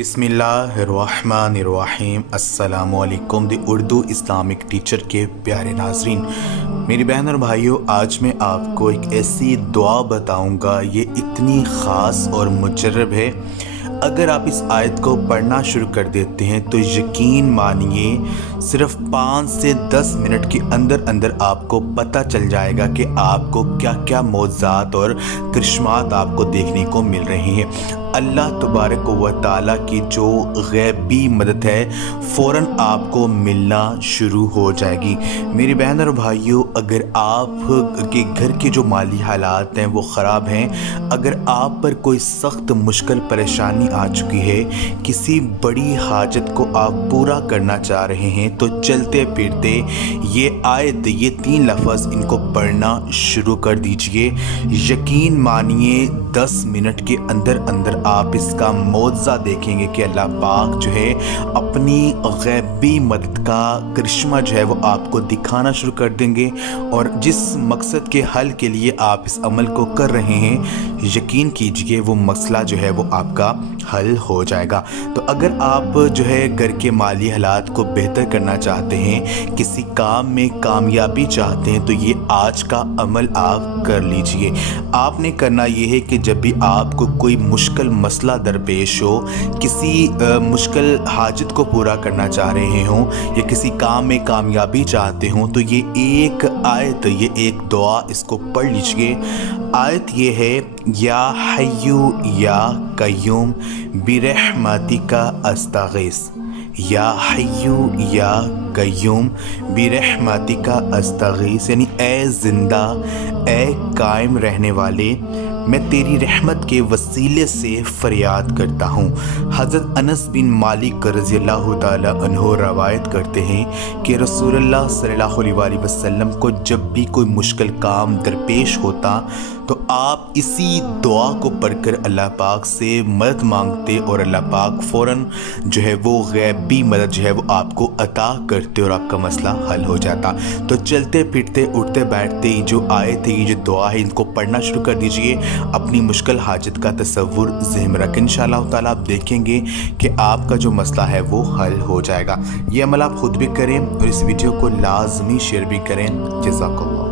बिस्मिल्लाहिर्रहमानिर्रहीम। अस्सलामुअलैकुम दी Urdu Islamic teacher के प्यारे नाज़रीन, मेरी बहन और भाइयों, आज मैं आपको एक ऐसी दुआ बताऊंगा, ये इतनी ख़ास और मुजर्रब है। अगर आप इस आयत को पढ़ना शुरू कर देते हैं तो यकीन मानिए सिर्फ 5 से 10 मिनट के अंदर अंदर आपको पता चल जाएगा कि आपको क्या क्या मौज़ात और करिश्मात आपको देखने को मिल रहे हैं। अल्लाह तबारक व तआला की जो गैबी मदद है फ़ौरन आपको मिलना शुरू हो जाएगी। मेरी बहन और भाइयों, अगर आप के घर के जो माली हालात हैं वो ख़राब हैं, अगर आप पर कोई सख्त मुश्किल परेशानी आ चुकी है, किसी बड़ी हाजत को आप पूरा करना चाह रहे हैं, तो चलते फिरते ये आयत, ये 3 लफ्ज़ इनको पढ़ना शुरू कर दीजिए। यकीन मानिए 10 मिनट के अंदर अंदर आप इसका मौज़ा देखेंगे कि अल्लाह पाक जो है अपनी गैबी मदद का करिश्मा जो है वो आपको दिखाना शुरू कर देंगे, और जिस मकसद के हल के लिए आप इस अमल को कर रहे हैं, यकीन कीजिए वो मसला जो है वो आपका हल हो जाएगा। तो अगर आप जो है घर के माली हालात को बेहतर करना चाहते हैं, किसी काम में कामयाबी चाहते हैं, तो ये आज का अमल आप कर लीजिए। आपने करना ये है कि जब भी आपको कोई मुश्किल मसला दरपेश हो, किसी मुश्किल हाजत को पूरा करना चाह रहे हों या किसी काम में कामयाबी चाहते हों, तो ये एक आयत, ये एक दुआ, इसको पढ़ लीजिए। आयत ये है, या हय्यू या कय्यूम बिरहमतिका अस्तगीस। या हय्यू या कय्यूम बिरहमतिका अस्तगीस, यानी ए ज़िंदा, ए कायम रहने वाले, मैं तेरी रहमत के वसीले से फरियाद करता हूँ। हज़रत अनस बिन मालिक रज़ियल्लाहु ताला अन्हु रवायत करते हैं कि रसूलुल्लाह सल्लल्लाहु अलैहि वसल्लम को जब भी कोई मुश्किल काम दरपेश होता तो आप इसी दुआ को पढ़कर अल्लाह पाक से मदद मांगते, और अल्लाह पाक फ़ौरन जो है वो गैबी मदद जो है वो आपको अता करते और आपका मसला हल हो जाता। तो चलते फिरते उठते बैठते जो आयत है, ये जो दुआ है, इनको पढ़ना शुरू कर दीजिए। अपनी मुश्किल हाजत का तसव्वुर ज़हन में रखें, इंशाअल्लाह ताला आप देखेंगे कि आपका जो मसला है वो हल हो जाएगा। ये अमल आप खुद भी करें और इस वीडियो को लाजमी शेयर भी करें। जज़ाकल्लाह।